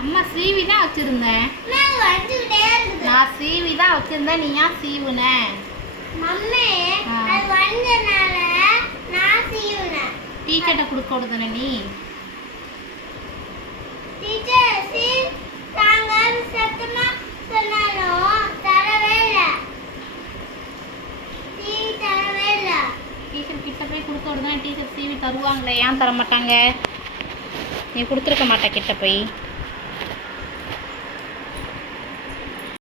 அம்மா சீவி தான் வச்சிருந்தேன். நான் சீவி தான் வச்சிருந்தேன். நீ ஏன் சீவுன? டீச்சர்ட்ட கொடுக்க கொடுத்தன நீ. டீச்சர் கிட்ட போய் கொடுக்க விடுதான். டீச்சர் சீவி தருவாங்களே, ஏன் தர மாட்டாங்க? நீ கொடுத்துருக்க மாட்டா கிட்ட போய்.